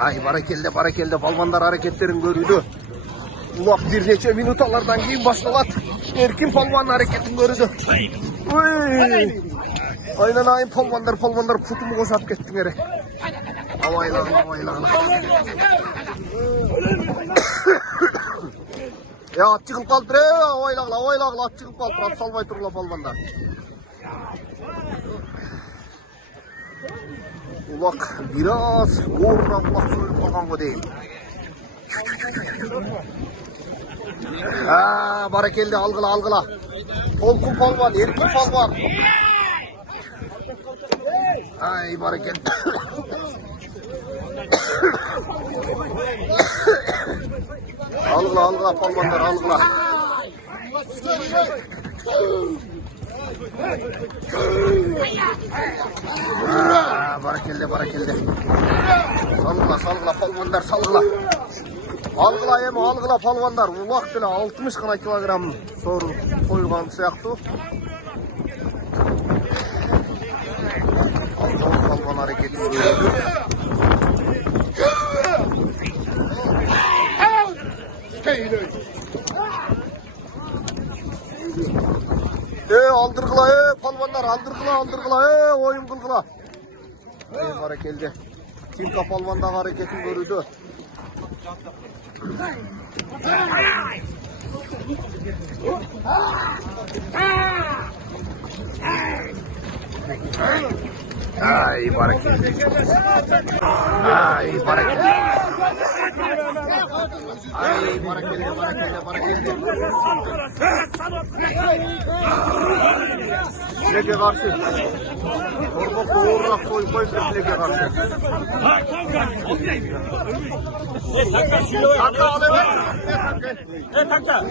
Ay barakelde palvanlar hareketlerin görüldü. Ulak bir neçe minutalardan keyin başlalat. Erkin palvanın hareketin görüldü. Aynen ayın palvanlar putumu koşap kettin ere. Avaylağına. Ya at çıkıp kaldır avaylağla at çıkıp kaldır. At salmay turla palvanlar. Ulak biraz uğruna ulak soyup kalkan o değil. Barakelde algıla. Tolkun palvan, erkin palvan. Ay barakelde. algıla palvanlar algıla. Barakelde. Salgıla palvanlar salgıla. Algıla palvanlar. Ulak bile 60 kilogram soyulgan siyaktı. Palvan hareketi görüldü. Aldırgıla palvanlar aldırgıla oyun kılgıla. Barakelde. Tinka palvanda hareketin görüldü. Ay barakelde. Lege karşı. Torba doğurak koy lege karşı. Kanka alever. Kanka.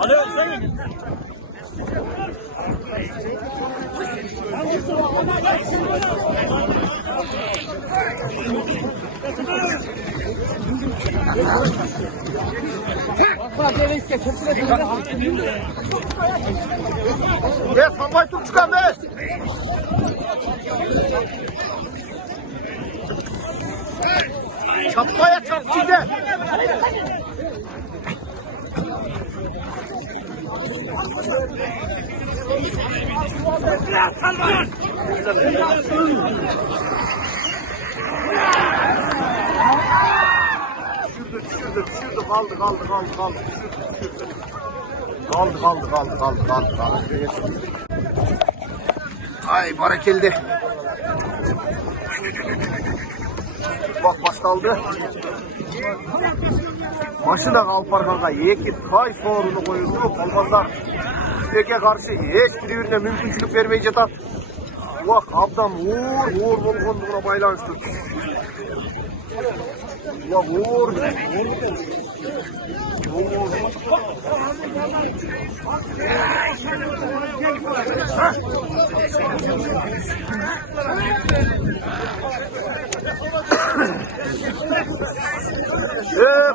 Alever sen. Yes, salmay tur çıkan be. Çapmaya çapçıydı. Düşürdü kaldı. Ay barakelde. Bak baştaldı. Maşına kalpar kanka. Eki tay sorunu koyuldu. Palvanlar Türkiye karşı hiçbirine mümkünçülük vermeye jatat. Bak abdan uğur bolgonluğuna baylanıştır. Bak uğur.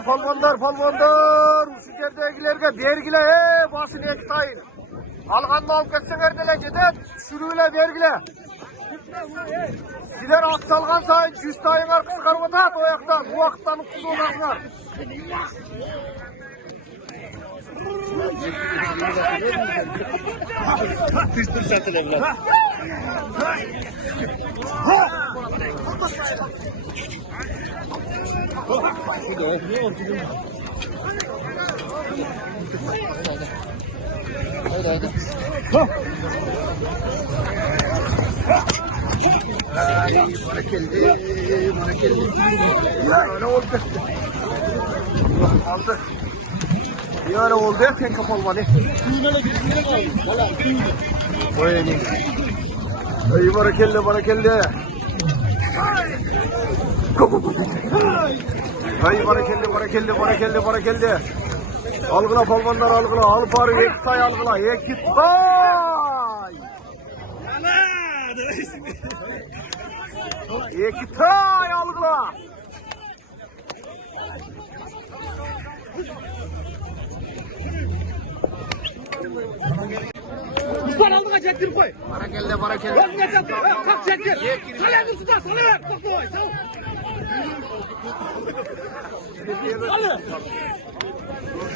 Palvanlar şu yerdekilerge bergile basın ektayın. Alğanını alıp ketsen erdele jedet şürüyle bergile. Siler at salgan sayın cüstayın arkası karmatat o yaktan bu vakittan kuzu olasınlar. Tüstür satın evlat. Haydi. Ay barakelde. Ya ne oldu? Aldı. Ya ne oldu? Ken kapalı ne? Oyni. Ay barakelde. Ay barakelde. Algıla palvanlar algıla. Al bari ekitay algıla. Ekitay algıla. Ulan aldığa çektir koy. Barakelde. Kalk çektir. Kalemi tutar sana ver. Kalk koy.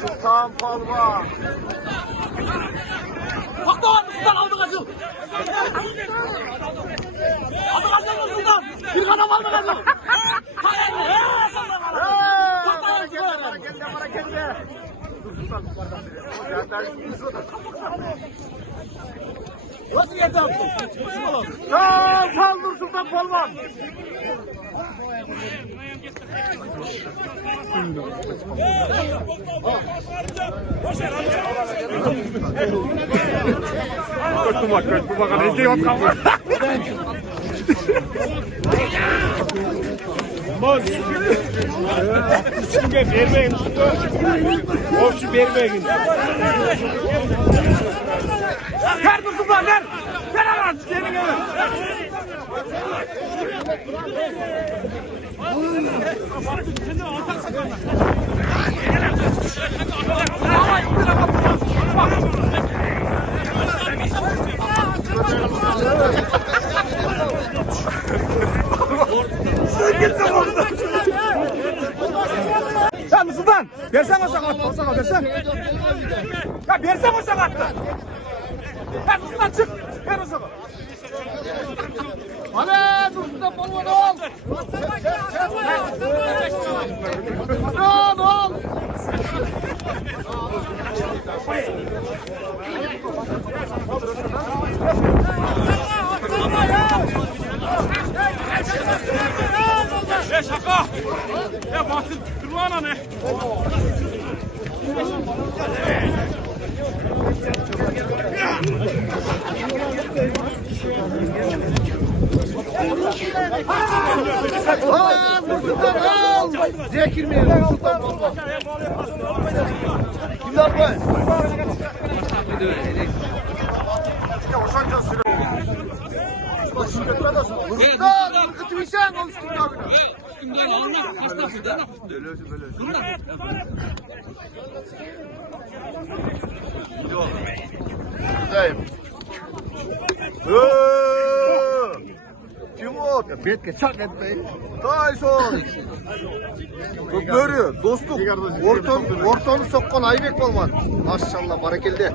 Sultan Palvan. Bak doğan Sultan aldı kaçıl. Aldı kaçıl Sultan. Bir kadam aldı kaçıl. Hareketli. Dur Sultan. Nasıl yeter bu? Sağ ol Sultan Palvan. Koştu bak. Ne diyor kalma. Boz. Şimdi vermeyin. Boşu vermeyin. Ver bu Sultan ver. Ver lan. Senin gibi. Sen Sultan, versen o sakatı, versen. Ya versen o sakatı. Ya Sultan çık, ver o sakatı. Hadi Sultan Palvan ol. Ol. Ya şaka. Ya basın durma ne? Al. Zekirmeyelim Sultan Palvan. Kimler koy? Sultan, ırkıtmışsan ol Sultan abine. Buradayım. Kim o? Betke çak etmeyin. Tyson. Böyle dostluk. Ortonu sokkan Aybek olman. Maşallah barakelde.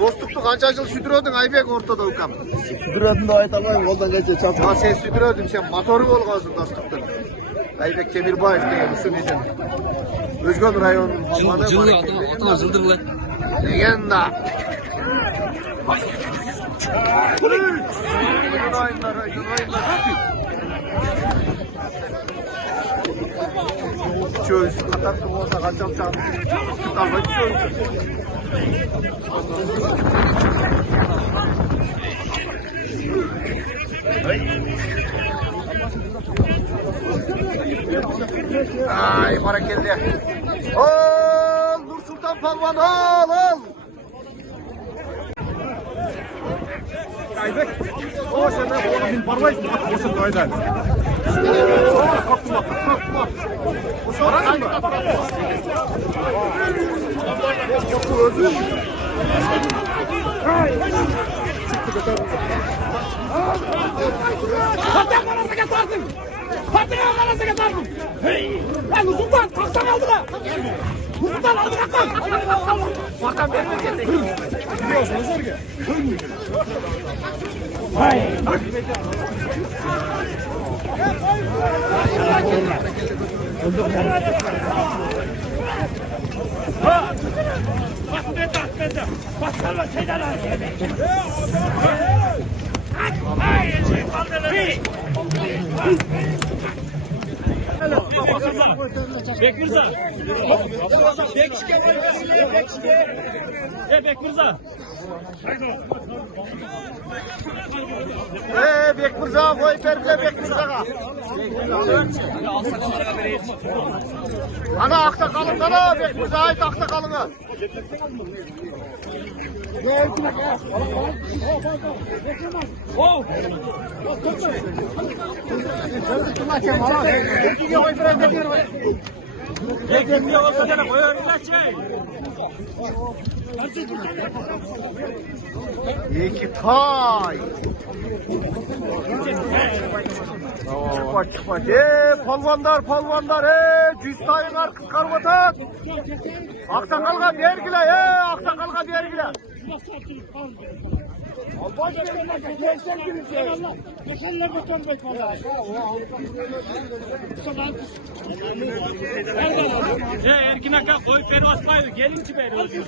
Dostluktu kança yıl südürödün Aybek ortada ukam. Südürdün de ayet almayın, oldan geçe çarpın. Ya sen südürödün, sen motoru olgasın dostluktun. Aybek Temirbayev diye usul edin. Özgün rayonun halmanı Atma zıldır lan. Degen da. Çöz, katartı olsa kaçam çağırdı. Tutarma çöz. Ay barakelde. Al Nur Sultan Palvan al. Aybek. O sen de oğlum parvaysın. Nasıl kaydan? Kalkma. Bu sorasın mı? Özür. Patron bana sakatardın. Patron bana sakatardın. Lan Sultan kalksan aldı da. Sultan aldı kalksan. Bakan vermeyecek. Biliyorsunuz oraya. Bekirza. Bekirza. Bekmirza koy perle Bekmirza'ga. Ana aksakalın ana Bekmirza ait aksakalını. Ekmek olsa gene koyar ilaçı. İki tay. Çıkma çıkma. Palvandar. Cüz tayınlar kıskarmatan. Aksakalga bergile. Aksakalga bergile. Erkin Aka koy peri atmaydı. Gelin ki beri.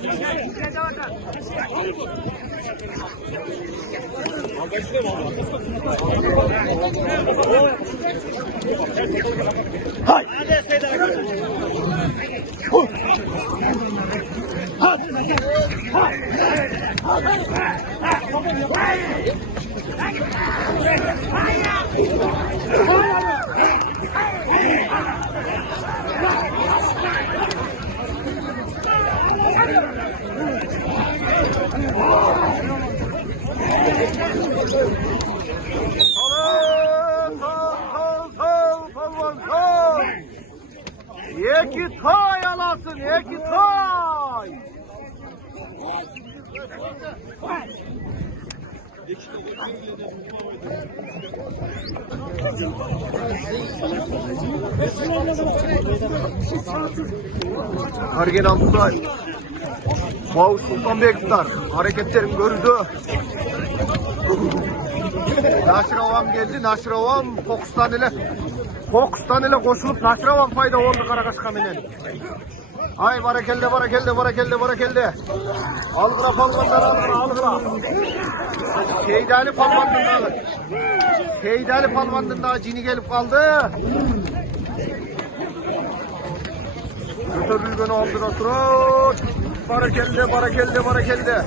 Sal palvan sal. İki tay alasın, iki tay. Ergen Abdullah, Bağış Sultanbektar hareketlerini gördü. Naşir Avam geldi, Naşir Avam Fokustan ile koşulup Naşir Avam fayda oldu Karakaş kaminen. Ay barakelde. Algıra palvandan algıra. Seydali palvandın daha cini gelip kaldı. Götürülgünü aldığına turun. Barakelde.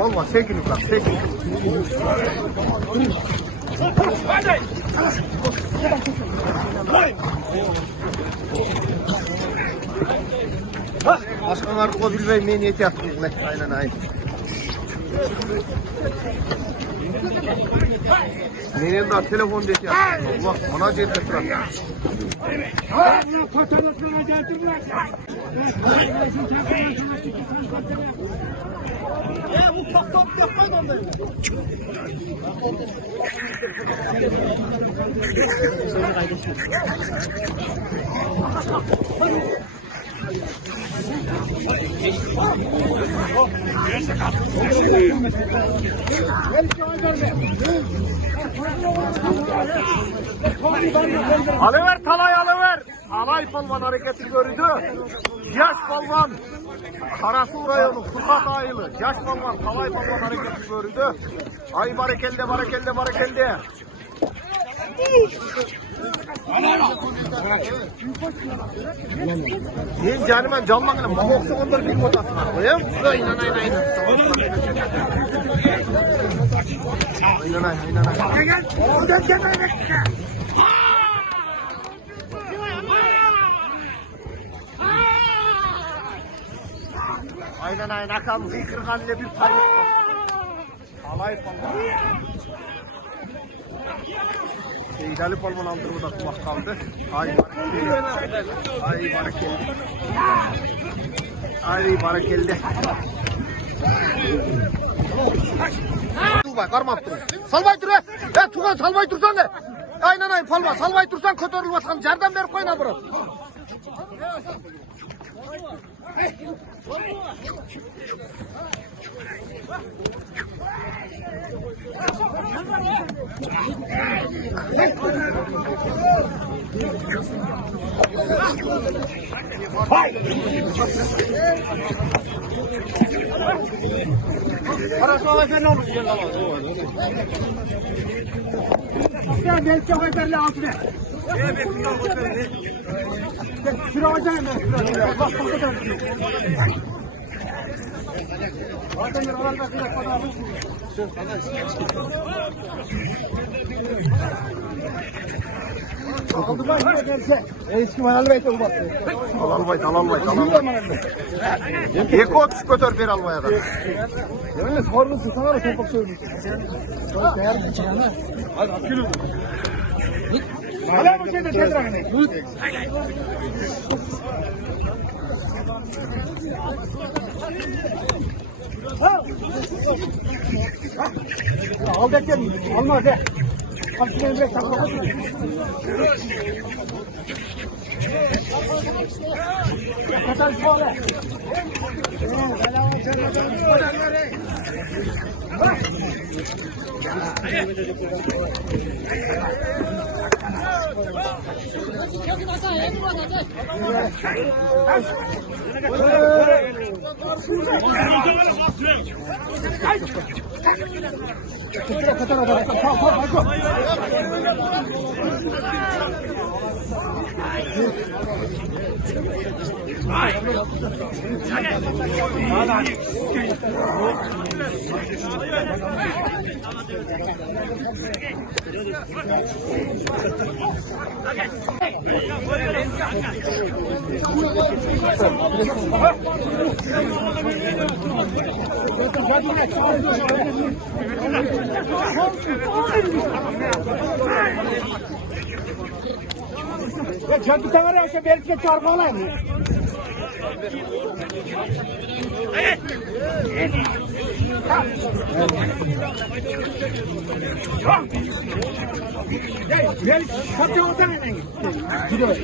Olma, sevgili bırak, sevgili. Başkan artık o bilmeyi meniyeti yaptık. Aynen. Benim daha telefon dedi ya. Allah bana cebde bırak. Ya bu faktor yapmayın onları. Alıver talay alıver. Alay palvan hareketi gördü. Yaş palvan. Karasu rayonu Furkat ayılı. Yaş palvan talay palvan hareketi gördü. Ay barakelde. Yen canıma canmağına mahoksa onları bir motasına koyayım. Aynen. Gel. Oradan gel. Aynen akam kırkan ile bir paylık var. Alay palvan. Seydali palvan aldırma da kulak kaldı. Ay barakelde. Dur bak karmap dur. Salvay dur. Ya Tugan salvay dursan ne? Aynen palvan salvay dursan kötörülüp atkan jardan berip koyna bura. Parasına ver ne olur? Ben belki o kadar altına. Evet, Şuraya açayım ben. Bak burada da. Zaten bir arada bir dakika abi. Aldı bak yine gelse. Eski manalı beyte bu bak. Alalbayt. Eko tuş götür bir almaya da. Yani sorgusu sana da çok söylüyor. Çok değerli bir şey ama. Hadi askeri ol. Hala bu şeyde tedra ne? Al bekleyin. Almaz he. Kapıdan direkt takmak. Katar şöyle. Ya çabuk tavara aşağı belki çarpmalar mı? Gel, kapıya oturun. Gidiyor.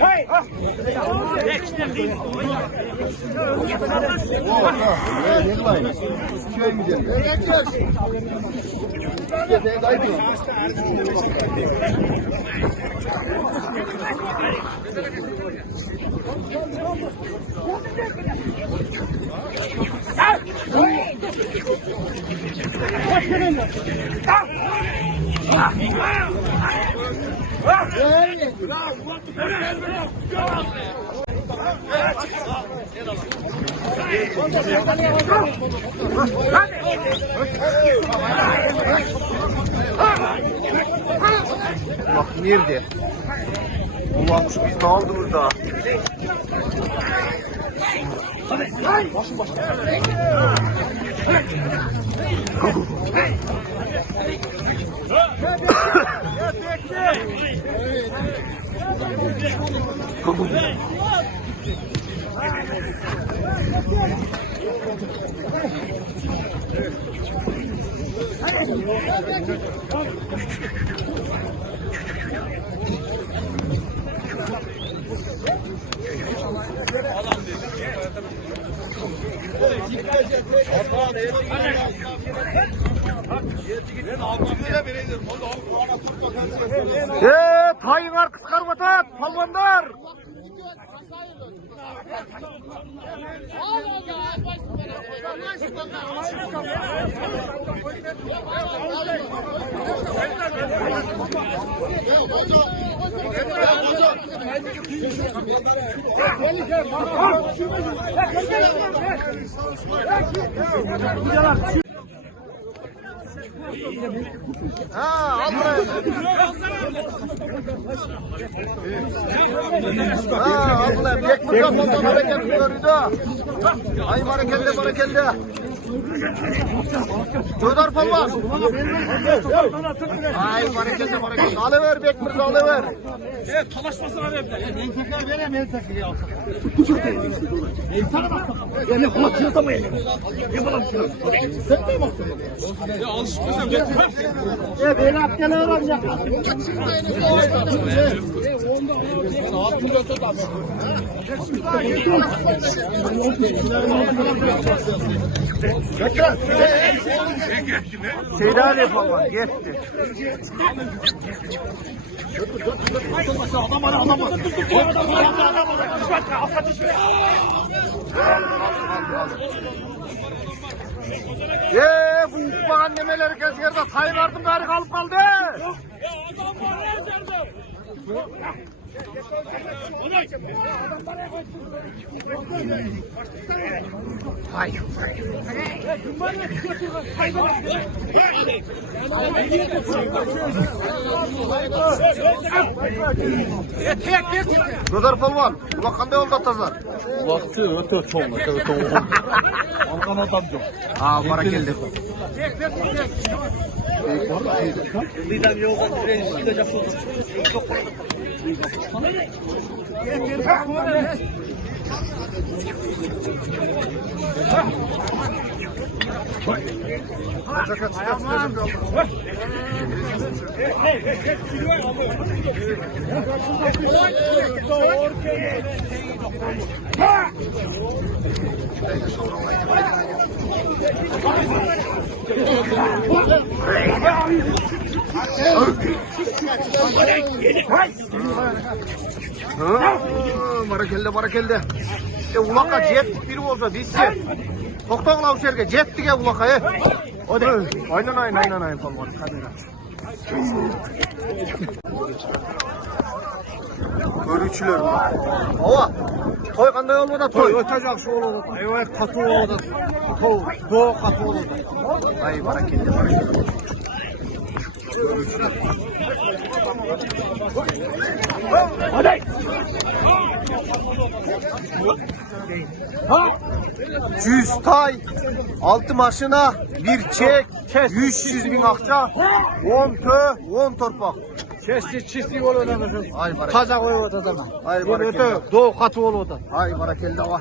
Hey! Bak nerede? Ulanmış biz ne aldınız da? Tayınlar kıskarmadan palvanlar. Al buraya. Al buraya. Pek mikrofondan hareket görüyordu. Ay barakelde. Döder palvan. Ay barakelde. Alıver Bek Mirza alıver. Evet, talaşmasın abi. El takar verem el takar ya. Bu çok tehlikeli. El takar bak. Ya ne kulak çırtamayın. Ne kulak çırtamayın. Sen de bak. Ya alışmışsın. Getir. Ya beni aptal öğrenecek. Onda. Altında tut abi. Seydali yapalım. Gitti. Bu ufak annemeleri kes yerde tay vardım bari kalıp kaldı. Göder polvan, ulan qanday oldu atazlar? Vakti öte çoğunla, tabii çoğunla. Alkan adam yok. Ha, para geldi. Lidem yoldan direğiniz gidecek oldu. Bara keldi. Ulaka jettik biri olsa dizse. Toktog'la u yerga jetdik ulaka. Aynen polvon. Görücüler. Ava. Toy qanday olmadı toy? Öte жақсы oldu. Ayvay katı oldu. Do katı oldu. Ay bara keldi. Hadi. 100 tay, 6 maşına, bir çek, 100 bin akça, 10 tö, 10 torpak. Kesti çisti oluyor da. Ay bara. Taza koyuyor da zaman. Ay bara. Öte doğu katı oluyor da. Ay bara keldi ava.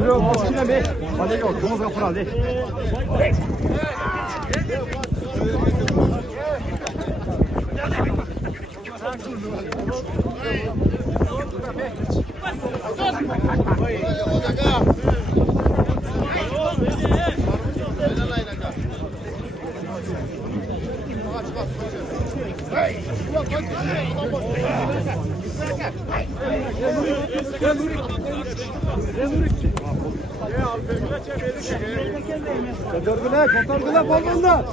Bro, maskine mi? Hadi yok, domuz kapıra hadi. Kotorgula polvonlar.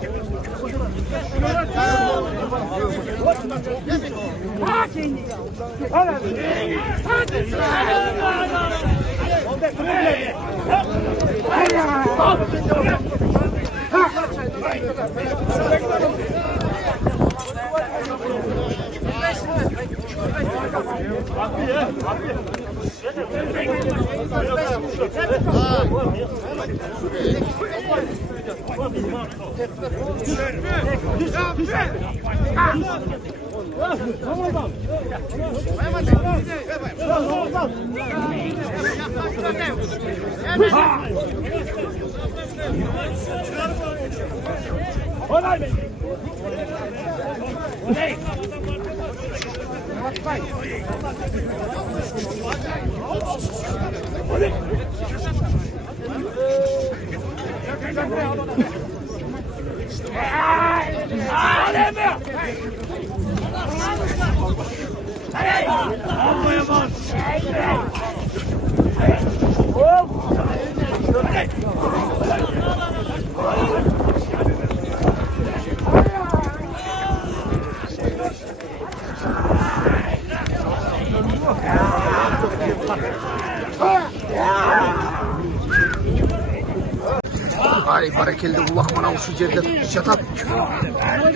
Ay bara keldi ulak mana şu yerde yatat.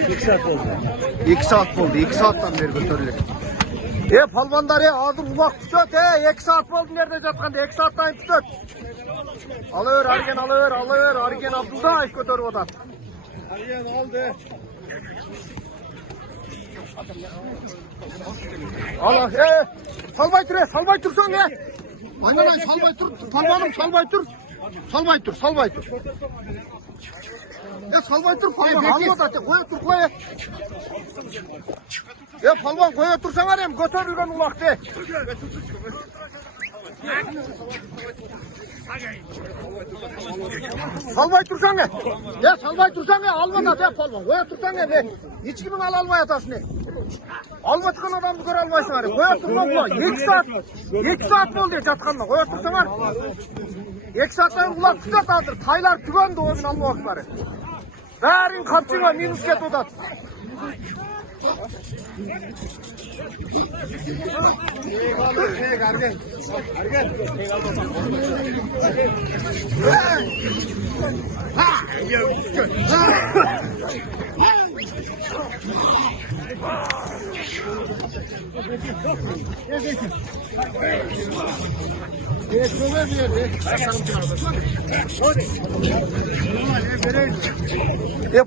2 saat oldu. 2 saat oldu. 2 saatten beri götürülük. Palvandar adım ulak tutat 2 saat oldu nerede jatkanda 2 saattan tutat. Alır Argen Argen Abdullah götürüp otat. Argen aldı. Allah salbay tursan Aynen salbay tur palvanım salbay tur. Salbay tur. Salbay tur palvan alma da koya tur koya. Palvan koya tursan arayım götür yürgen ulak de. Salbay tursan salbay tursan alma da palvan koya tursan hiç kimin almaya atasın alma çıkan adamı göre almaysın arayım koya turma bu 2 saat oldu jatkanına koya tursan arayım 2 saatten ulak tutat hazır taylar tügen de o gün alma vakitleri bärin kapçığa minus ket odat.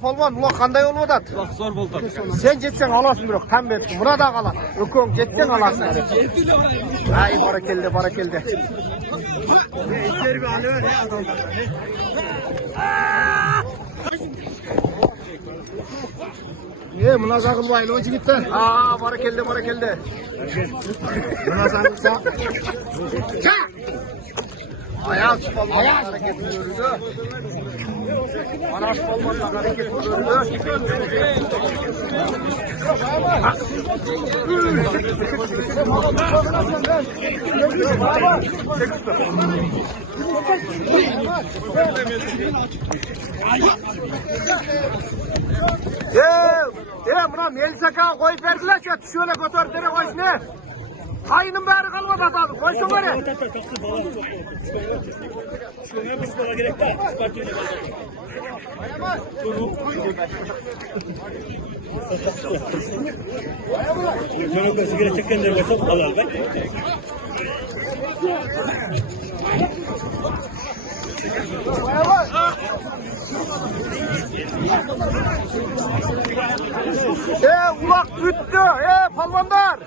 Palvan ulan kanday olup odat? Zor buldu. Sen jetsen alasın bırak tam bettim. Buna da kalan. Ökön jetsen alasın. Ay barakelde. Buna sakılmayın o çigitten. Barakelde. Buna sakılsa. Ayaz palmanla hareket ediyoruz. Anas palmanla hareket ediyoruz. Buna Melisaka koyup verdiler ki şöyle götür dere koysun ne? Kayının bari kalmadı abi koysun bari. Ulak büttü palvandar.